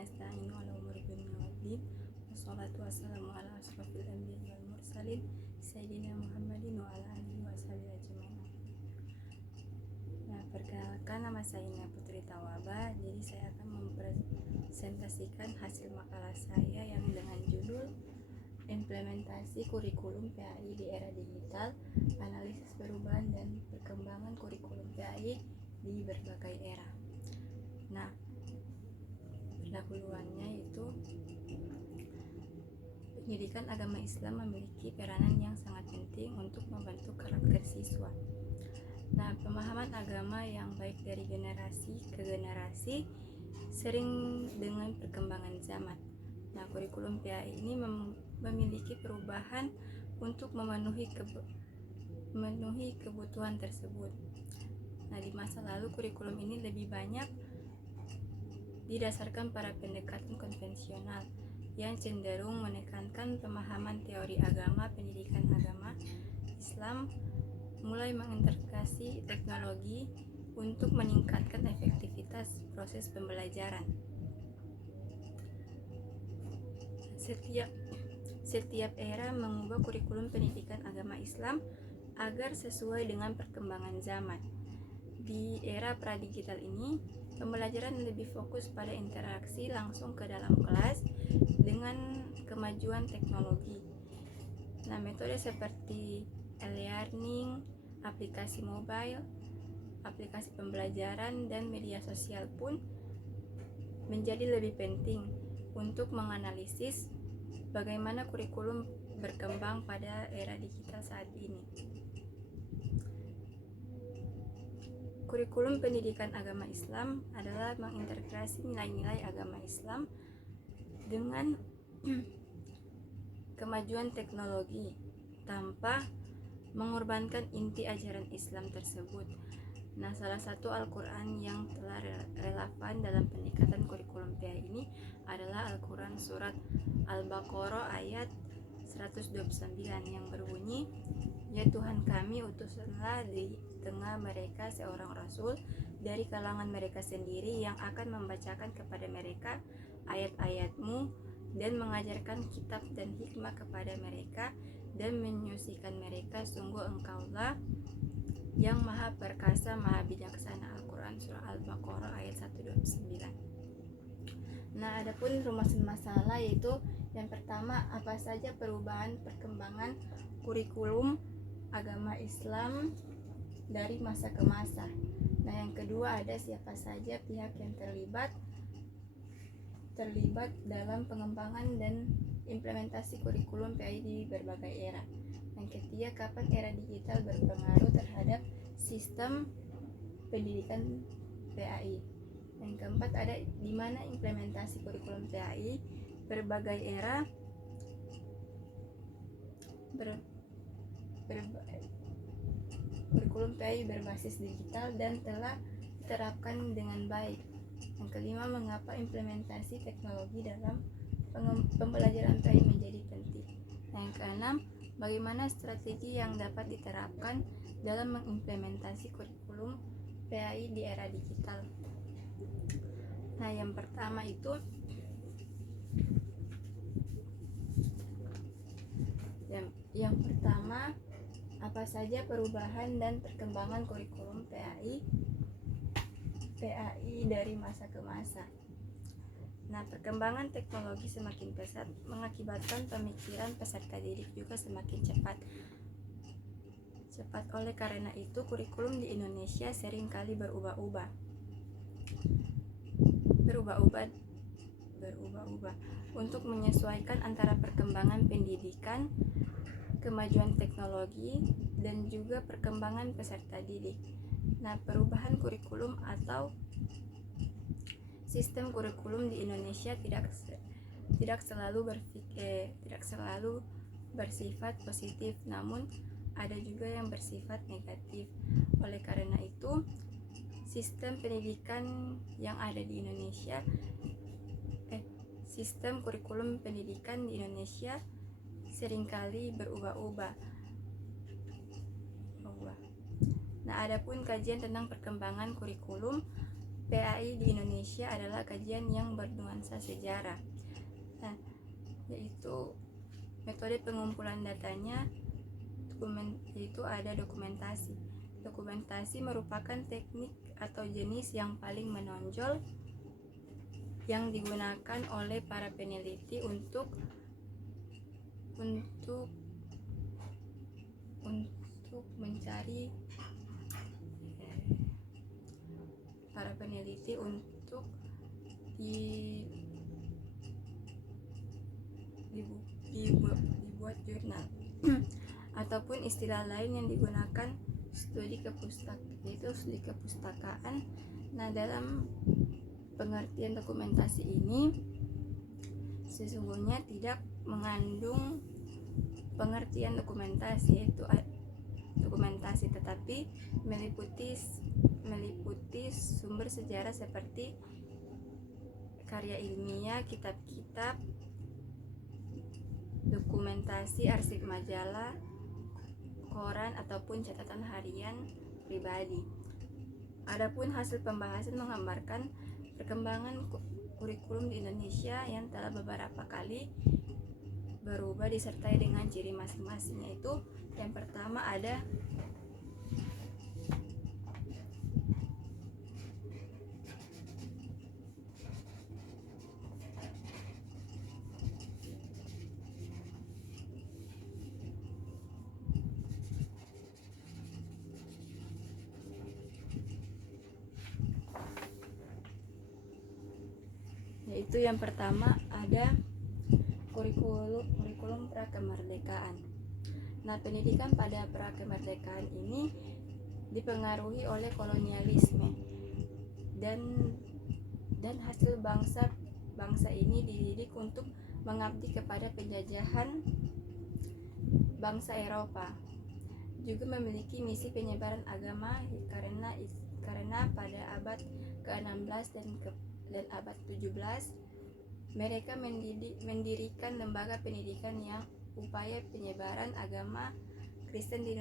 nasta'inu ala umuri dunya waddin. Wassalatu wassalamu ala asrofil anbiya wal mursalin Sayyidina Muhammadin wa ala alihi wa sahbihi ajma'in. Nah, perkenalkan, nama saya Ina Putri Tawaba. Jadi saya akan mempresentasikan hasil makalah saya yang dengan judul Implementasi Kurikulum PAI di Era Digital, Analisis Perubahan dan Perkembangan Kurikulum PAI di Berbagai Era. Nah, pendahuluannya itu pendidikan agama Islam memiliki peranan yang sangat penting untuk membentuk karakter siswa. Nah, pemahaman agama yang baik dari generasi ke generasi sering dengan perkembangan zaman. Nah, kurikulum PAI ini memiliki perubahan untuk memenuhi kebutuhan tersebut. Nah, di masa lalu kurikulum ini lebih banyak didasarkan pada pendekatan konvensional yang cenderung menekankan pemahaman teori agama. Pendidikan agama Islam mulai mengintegrasi teknologi untuk meningkatkan efektivitas proses pembelajaran. Setiap era mengubah kurikulum pendidikan agama Islam agar sesuai dengan perkembangan zaman. Di era pradigital ini, pembelajaran lebih fokus pada interaksi langsung ke dalam kelas dengan kemajuan teknologi. Nah, metode seperti e-learning, aplikasi mobile, aplikasi pembelajaran, dan media sosial pun menjadi lebih penting untuk menganalisis bagaimana kurikulum berkembang pada era digital saat ini. Kurikulum pendidikan agama Islam adalah mengintegrasi nilai-nilai agama Islam dengan kemajuan teknologi tanpa mengorbankan inti ajaran Islam tersebut. Nah, salah satu Al-Quran yang telah relevan dalam pendekatan kurikulum PAI ini adalah Al-Quran surat Al-Baqarah ayat 129 yang berbunyi, "Ya Tuhan kami, utuskanlah di tengah mereka seorang rasul dari kalangan mereka sendiri yang akan membacakan kepada mereka ayat-ayat-Mu dan mengajarkan kitab dan hikmah kepada mereka dan menyucikan mereka. Sungguh Engkaulah yang Maha Perkasa, Maha Bijaksana." Al-Quran surah Al-Baqarah ayat 129. Nah, adapun rumusan masalah yaitu yang pertama, apa saja perubahan perkembangan kurikulum agama Islam dari masa ke masa. Nah, yang kedua, ada siapa saja pihak yang terlibat dalam pengembangan dan implementasi kurikulum PAI di berbagai era. Yang ketiga, kapan era digital berpengaruh terhadap sistem pendidikan PAI. Yang keempat, ada di mana implementasi kurikulum PAI berbagai era kurikulum PAI berbasis digital dan telah diterapkan dengan baik. Yang kelima, mengapa implementasi teknologi dalam pembelajaran PAI menjadi penting. Yang keenam, bagaimana strategi yang dapat diterapkan dalam mengimplementasi kurikulum PAI di era digital. Nah, yang pertama itu apa saja perubahan dan perkembangan kurikulum PAI dari masa ke masa. Nah, perkembangan teknologi semakin pesat mengakibatkan pemikiran peserta didik juga semakin cepat. Oleh karena itu, kurikulum di Indonesia seringkali berubah-ubah untuk menyesuaikan antara perkembangan pendidikan, kemajuan teknologi, dan juga perkembangan peserta didik. Nah, perubahan kurikulum atau sistem kurikulum di Indonesia tidak selalu bersifat positif, namun ada juga yang bersifat negatif. Oleh karena itu, sistem pendidikan yang ada di Indonesia sistem kurikulum pendidikan di Indonesia seringkali berubah-ubah. Nah, adapun kajian tentang perkembangan kurikulum PAI di Indonesia adalah kajian yang bernuansa sejarah. Nah, yaitu metode pengumpulan datanya yaitu ada dokumentasi. Dokumentasi merupakan teknik atau jenis yang paling menonjol yang digunakan oleh para peneliti untuk mencari para peneliti untuk dibuat jurnal ataupun istilah lain yang digunakan studi kepustakaan. Nah, dalam pengertian dokumentasi ini sesungguhnya tidak mengandung pengertian dokumentasi yaitu dokumentasi, tetapi meliputi sumber sejarah seperti karya ilmiah, kitab-kitab, dokumentasi arsip majalah, koran ataupun catatan harian pribadi. Adapun hasil pembahasan menggambarkan perkembangan kurikulum di Indonesia yang telah beberapa kali berubah disertai dengan ciri masing-masing, yaitu yang pertama ada kurikulum prakemerdekaan. Nah, pendidikan pada prakemerdekaan ini dipengaruhi oleh kolonialisme dan hasil bangsa ini dididik untuk mengabdi kepada penjajahan bangsa Eropa. Juga memiliki misi penyebaran agama karena pada abad ke-16 dan abad 17 mereka mendirikan lembaga pendidikan yang upaya penyebaran agama Kristen di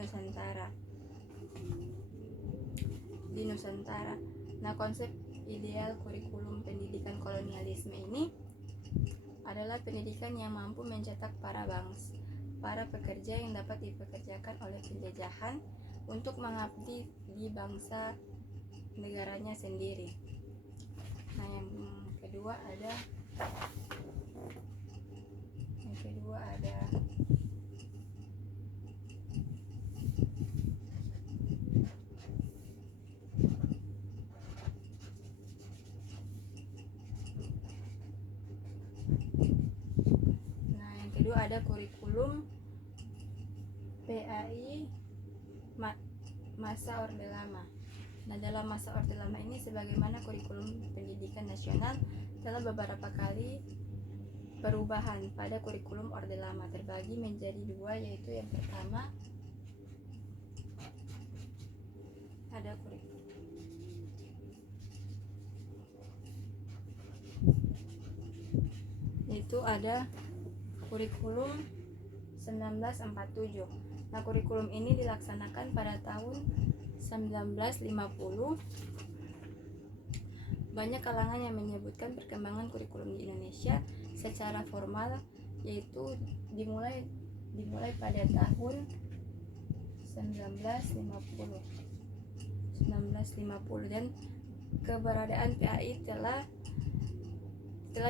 Nusantara. Nah, konsep ideal kurikulum pendidikan kolonialisme ini adalah pendidikan yang mampu mencetak para pekerja yang dapat dipekerjakan oleh penjajahan untuk mengabdi di bangsa negaranya sendiri. Nah, yang kedua ada kurikulum PAI masa Orde Lama. Nah, dalam masa Orde Lama ini sebagaimana kurikulum pendidikan nasional telah beberapa kali perubahan pada kurikulum Orde Lama terbagi menjadi dua, yaitu yang pertama ada kurikulum 1947. Nah, kurikulum ini dilaksanakan pada tahun 1950. Banyak kalangan yang menyebutkan perkembangan kurikulum di Indonesia secara formal yaitu dimulai pada tahun 1950 dan keberadaan PAI telah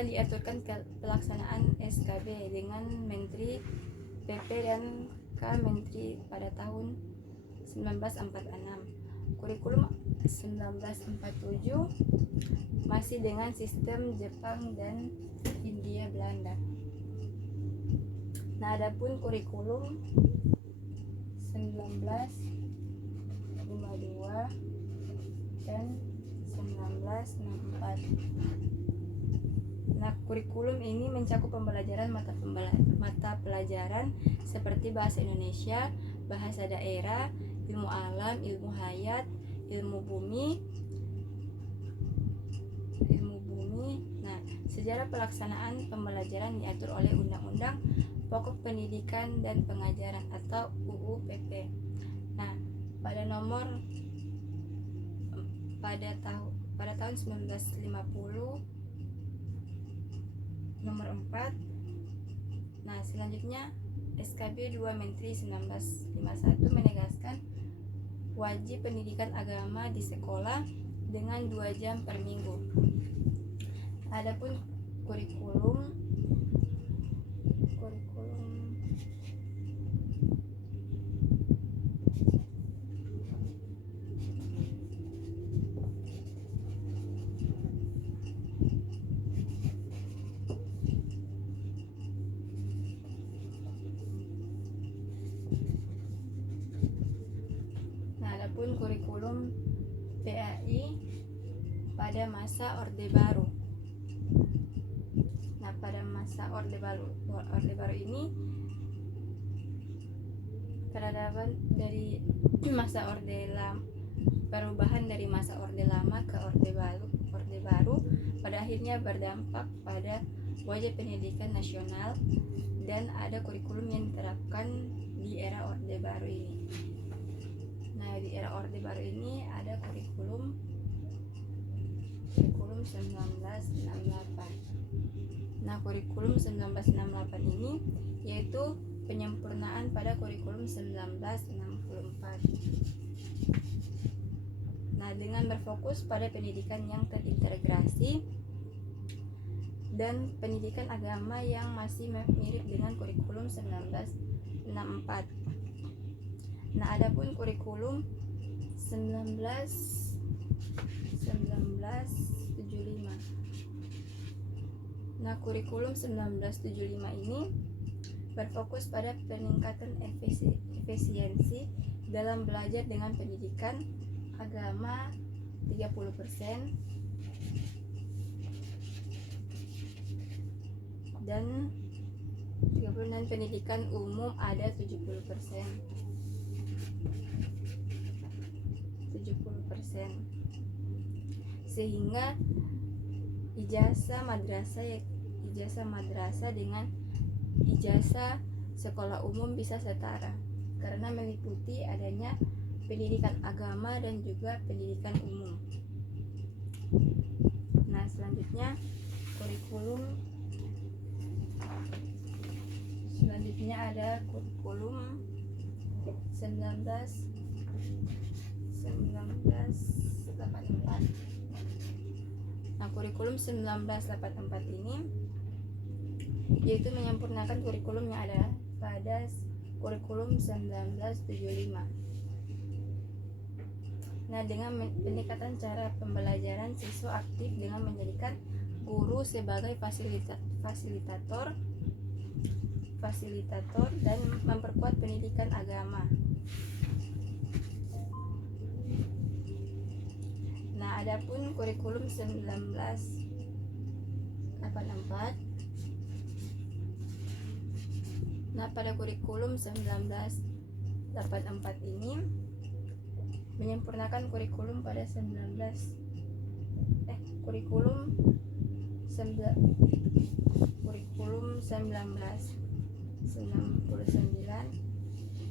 diaturkan pelaksanaan SKB dengan Menteri PP dan K Menteri pada tahun 1946. Kurikulum 1947 masih dengan sistem Jepang dan Hindia Belanda. Nah, adapun kurikulum 1952 dan 1964. Nah, kurikulum ini mencakup pembelajaran mata pelajaran seperti bahasa Indonesia, bahasa daerah, ilmu alam, ilmu hayat, ilmu bumi. Nah, sejarah pelaksanaan pembelajaran diatur oleh Undang-Undang Pokok Pendidikan dan Pengajaran atau UU PP. Nah, pada pada tahun 1950 nomor 4. Nah, selanjutnya SKB 2 Menteri 1951 menegaskan wajib pendidikan agama di sekolah dengan 2 jam per minggu. Adapun kurikulum kurikulum PAI pada masa Orde Baru. Nah, pada masa Orde Baru ini peradaban dari masa perubahan dari masa Orde Lama ke Orde Baru pada akhirnya berdampak pada wajib pendidikan nasional dan ada kurikulum yang diterapkan di era Orde Baru ini. Nah, di era Orde Baru ini ada kurikulum 1968. Nah, kurikulum 1968 ini yaitu penyempurnaan pada kurikulum 1964. Nah, dengan berfokus pada pendidikan yang terintegrasi dan pendidikan agama yang masih mirip dengan kurikulum 1964. Nah, adapun kurikulum 1975. Nah, kurikulum 1975 ini berfokus pada peningkatan efisiensi dalam belajar dengan pendidikan agama 30% dan pendidikan umum ada 70%. Sehingga ijazah madrasah dengan ijazah sekolah umum bisa setara karena meliputi adanya pendidikan agama dan juga pendidikan umum. Nah, selanjutnya ada kurikulum 1984. Nah, kurikulum 1984 ini yaitu menyempurnakan kurikulum yang ada pada kurikulum 1975. Nah, dengan peningkatan cara pembelajaran, siswa aktif dengan menjadikan guru sebagai fasilitator dan memperkuat pendidikan agama. Nah, adapun kurikulum 1984. Nah, pada kurikulum 1984 ini menyempurnakan kurikulum pada kurikulum 1999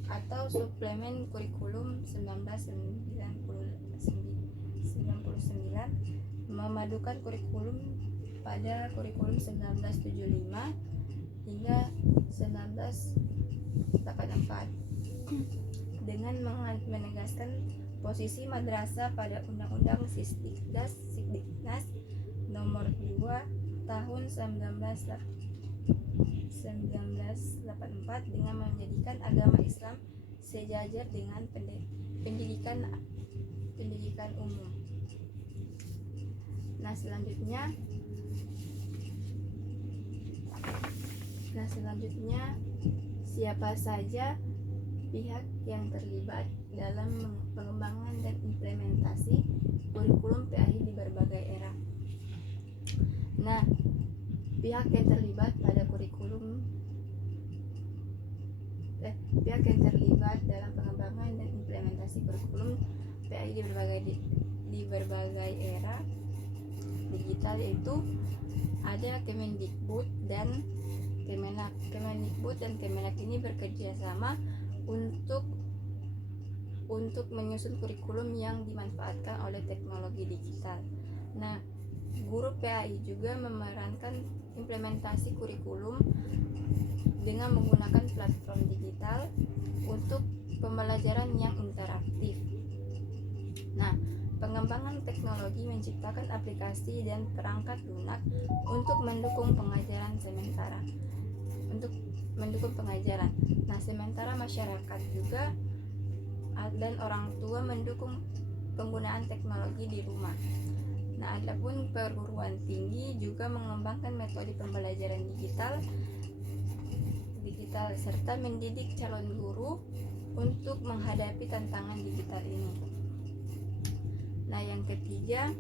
atau suplemen kurikulum 1999 memadukan kurikulum pada kurikulum 1975 hingga 1984 dengan menegaskan posisi madrasah pada Undang-Undang Sisdiknas nomor 2 tahun 1984 dengan menjadikan agama Islam sejajar dengan pendidikan umum. Nah, selanjutnya siapa saja pihak yang terlibat dalam pengembangan dan implementasi kurikulum PAI di berbagai era. Nah, pihak yang terlibat dalam pengembangan dan implementasi kurikulum PAI di berbagai era digital yaitu ada Kemendikbud dan Kemenak. Kemendikbud dan Kemenak ini bekerja sama untuk menyusun kurikulum yang dimanfaatkan oleh teknologi digital. Nah, guru PAI juga memerankan implementasi kurikulum dengan menggunakan platform digital untuk pembelajaran yang interaktif. Nah, pengembangan teknologi menciptakan aplikasi dan perangkat lunak untuk mendukung pengajaran sementara. Nah, sementara masyarakat juga dan orang tua mendukung penggunaan teknologi di rumah. Nah, adapun perguruan tinggi juga mengembangkan metode pembelajaran digital serta mendidik calon guru untuk menghadapi tantangan digital ini. Nah, yang ketiga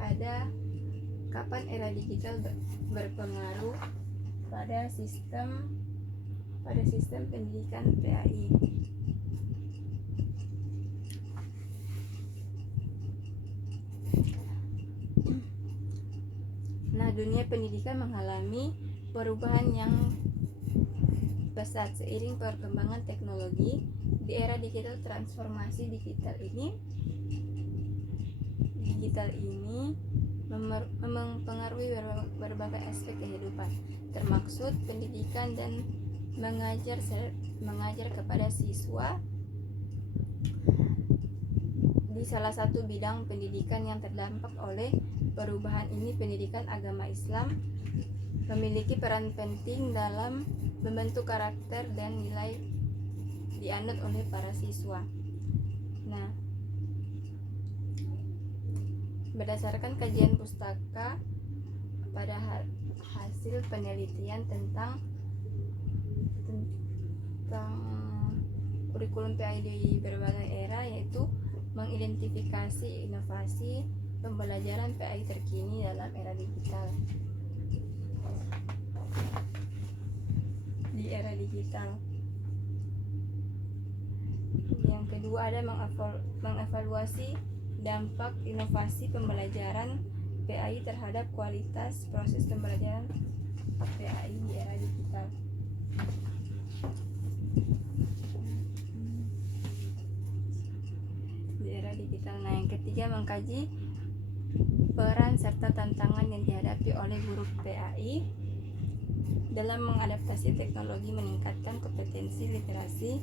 ada kapan era digital berpengaruh pada sistem pendidikan PAI. Nah, dunia pendidikan mengalami perubahan yang pesat seiring perkembangan teknologi. Di era digital, transformasi digital ini mempengaruhi berbagai aspek kehidupan, termasuk pendidikan dan mengajar kepada siswa. Di salah satu bidang pendidikan yang terdampak oleh perubahan ini, pendidikan agama Islam memiliki peran penting dalam membentuk karakter dan nilai dianut oleh para siswa. Nah, berdasarkan kajian pustaka pada hasil penelitian tentang kurikulum PAI di berbagai era, yaitu mengidentifikasi inovasi pembelajaran PAI terkini dalam era digital. Di era digital, yang kedua ada mengevaluasi dampak inovasi pembelajaran PAI terhadap kualitas proses pembelajaran PAI di era digital. Nah, yang ketiga mengkaji peran serta tantangan yang dihadapi oleh guru PAI dalam mengadaptasi teknologi, meningkatkan kompetensi literasi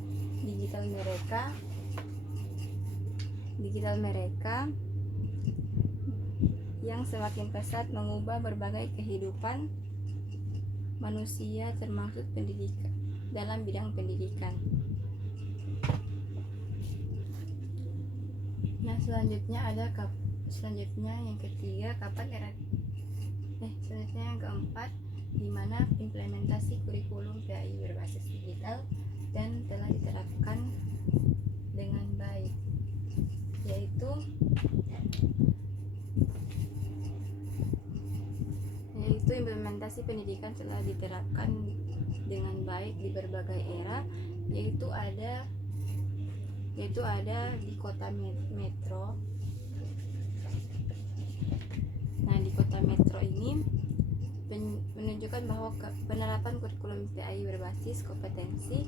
digital mereka yang semakin pesat mengubah berbagai kehidupan manusia, termasuk pendidikan dalam bidang pendidikan. Nah, selanjutnya yang ketiga, selanjutnya yang keempat, di mana implementasi kurikulum PAI berbasis digital dan telah diterapkan dengan baik, yaitu implementasi pendidikan telah diterapkan dengan baik di berbagai era, yaitu ada di kota metro. Nah, di kota metro ini menunjukkan bahwa penerapan kurikulum PAI berbasis kompetensi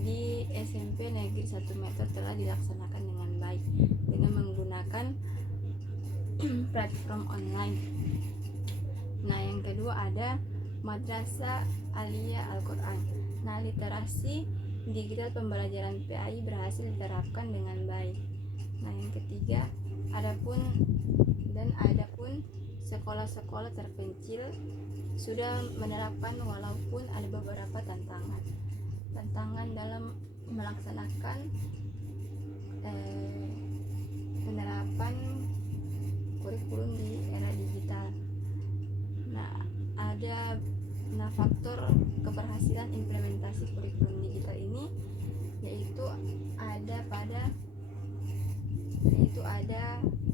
di SMP Negeri 1 Metro telah dilaksanakan dengan baik dengan menggunakan platform online. Nah, yang kedua ada Madrasah Aliyah Al-Quran. Nah, literasi digital pembelajaran PAI berhasil diterapkan dengan baik. Nah, yang ketiga adapun sekolah-sekolah terpencil sudah menerapkan, walaupun ada beberapa tantangan dalam melaksanakan penerapan kurikulum di era digital. Nah, faktor keberhasilan implementasi kurikulum digital ini yaitu ada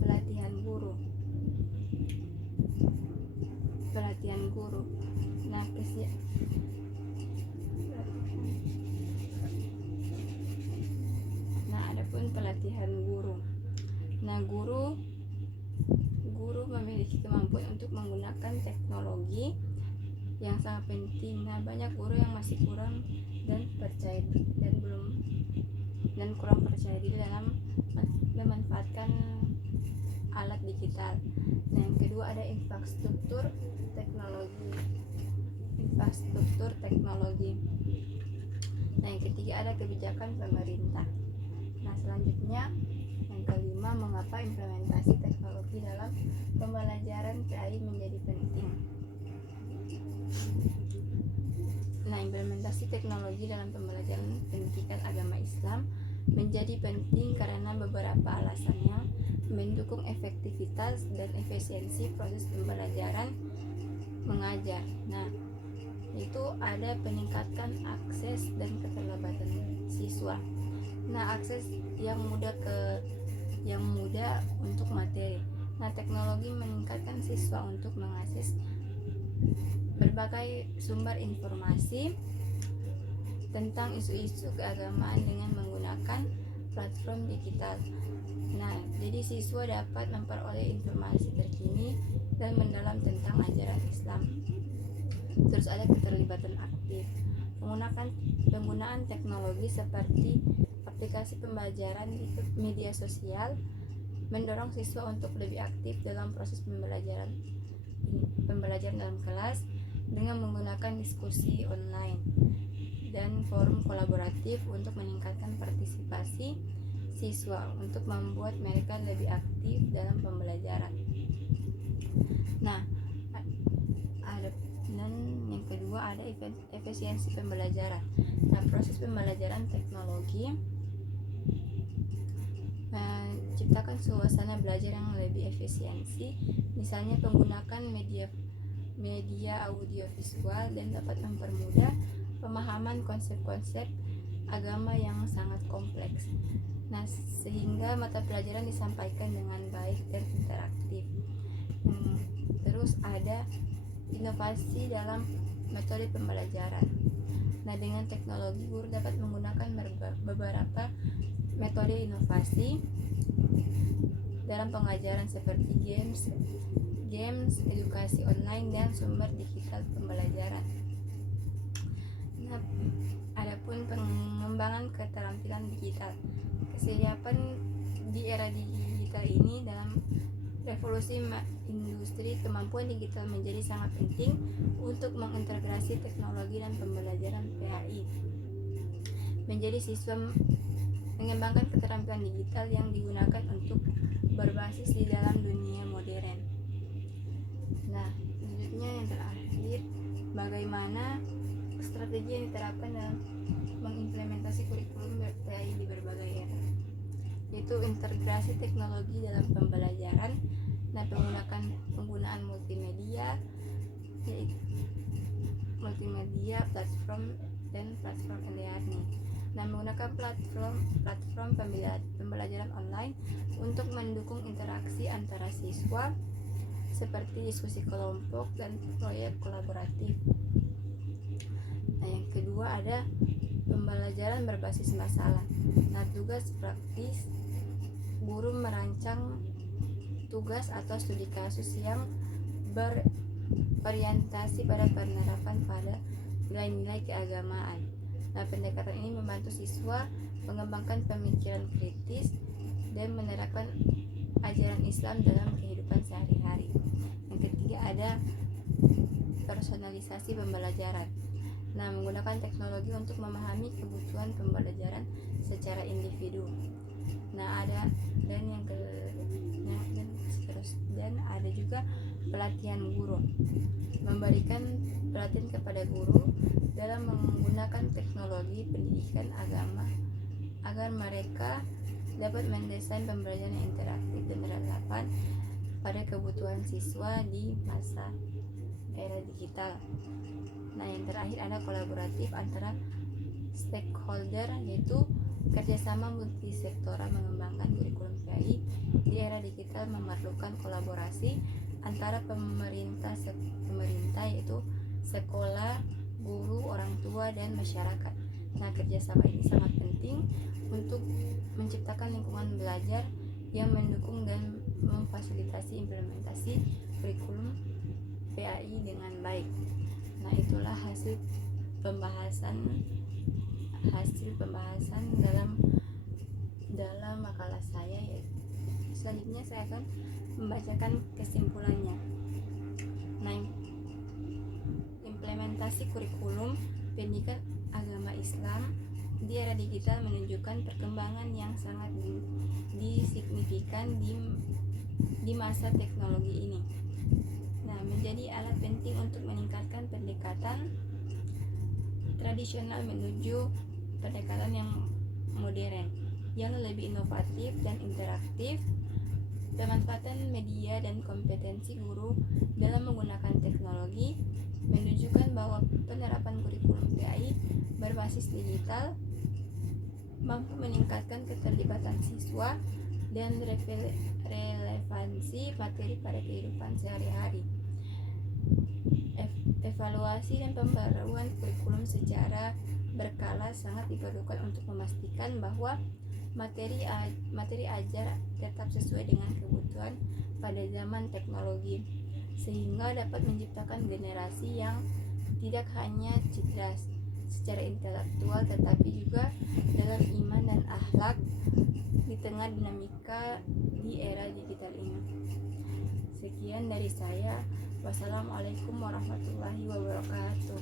pelatihan guru. Adapun pelatihan guru. Nah, guru memiliki kemampuan untuk menggunakan teknologi yang sangat penting. Nah, banyak guru yang masih kurang dan belum dan kurang percaya diri dalam memanfaatkan alat digital. Nah, yang kedua ada infrastruktur teknologi. Nah, yang ketiga ada kebijakan pemerintah. Nah, selanjutnya yang kelima, mengapa implementasi teknologi dalam pembelajaran PAI menjadi penting. Nah, implementasi teknologi dalam pembelajaran pendidikan agama Islam menjadi penting karena beberapa alasannya mendukung efektivitas dan efisiensi proses pembelajaran mengajar. Nah, itu ada peningkatan akses dan keterlibatan siswa. Nah, akses yang mudah untuk materi. Nah, teknologi meningkatkan siswa untuk mengakses berbagai sumber informasi tentang isu-isu keagamaan dengan menggunakan platform digital. Nah, jadi siswa dapat memperoleh informasi terkini dan mendalam tentang ajaran Islam. Terus ada keterlibatan aktif. Penggunaan teknologi seperti aplikasi pembelajaran di media sosial mendorong siswa untuk lebih aktif dalam proses pembelajaran dalam kelas dengan menggunakan diskusi online dan forum kolaboratif untuk meningkatkan partisipasi siswa untuk membuat mereka lebih aktif dalam pembelajaran. Nah, dan yang kedua ada efisiensi pembelajaran. Nah, proses pembelajaran teknologi menciptakan suasana belajar yang lebih efisiensi, misalnya menggunakan media audio visual dan dapat mempermudah pemahaman konsep-konsep agama yang sangat kompleks. Nah, sehingga mata pelajaran disampaikan dengan baik dan interaktif. Terus ada inovasi dalam metode pembelajaran. Nah, dengan teknologi guru dapat menggunakan beberapa metode inovasi dalam pengajaran seperti games, edukasi online dan sumber digital pembelajaran. Nah, adapun pengembangan keterampilan digital. Kesiapan di era digital ini dalam revolusi industri, kemampuan digital menjadi sangat penting untuk mengintegrasi teknologi dan pembelajaran PAI. Menjadi siswa mengembangkan keterampilan digital yang digunakan untuk berbasis di dalam dunia modern. Nah, selanjutnya yang terakhir, bagaimana strategi yang diterapkan dalam mengimplementasi kurikulum PAI di berbagai era, yaitu integrasi teknologi dalam pembelajaran. Nah, penggunaan multimedia, platform dan platform e-learning. Nah, menggunakan platform pembelajaran online untuk mendukung interaksi antara siswa seperti diskusi kelompok dan proyek kolaboratif. Nah, yang kedua ada pembelajaran berbasis masalah. Nah, tugas praktis, guru merancang tugas atau studi kasus yang berorientasi pada penerapan pada nilai-nilai keagamaan. Nah, pendekatan ini membantu siswa mengembangkan pemikiran kritis dan menerapkan ajaran Islam dalam kehidupan sehari-hari. Yang ketiga ada personalisasi pembelajaran. Nah, menggunakan teknologi untuk memahami kebutuhan pembelajaran secara individu. Nah, ada dan ada juga pelatihan guru. Memberikan pelatihan kepada guru dalam menggunakan teknologi pendidikan agama agar mereka dapat mendesain pembelajaran yang interaktif dan relevan pada kebutuhan siswa di masa era digital. Nah, yang terakhir ada kolaboratif antara stakeholder, yaitu kerjasama multisektoral mengembangkan kurikulum PAI di era digital memerlukan kolaborasi antara pemerintah yaitu sekolah, guru, orang tua, dan masyarakat. Nah, kerjasama ini sangat penting untuk menciptakan lingkungan belajar yang mendukung dan memfasilitasi implementasi kurikulum PAI dengan baik. Nah, itulah hasil pembahasan dalam dalam makalah saya. Selanjutnya saya akan membacakan kesimpulannya. Nah, implementasi kurikulum pendidikan agama Islam di era digital menunjukkan perkembangan yang sangat signifikan di masa teknologi ini. Nah, menjadi alat penting untuk meningkatkan pendekatan tradisional menuju pendekatan yang modern, yang lebih inovatif dan interaktif. Pemanfaatan media dan kompetensi guru dalam menggunakan teknologi menunjukkan bahwa penerapan kurikulum PAI berbasis digital mampu meningkatkan keterlibatan siswa dan relevansi materi pada kehidupan sehari-hari. Evaluasi dan pembaruan kurikulum secara berkala sangat diperlukan untuk memastikan bahwa materi ajar tetap sesuai dengan kebutuhan pada zaman teknologi, sehingga dapat menciptakan generasi yang tidak hanya cerdas secara intelektual tetapi juga dalam iman dan akhlak di tengah dinamika di era digital ini. Sekian dari saya. Wassalamualaikum warahmatullahi wabarakatuh.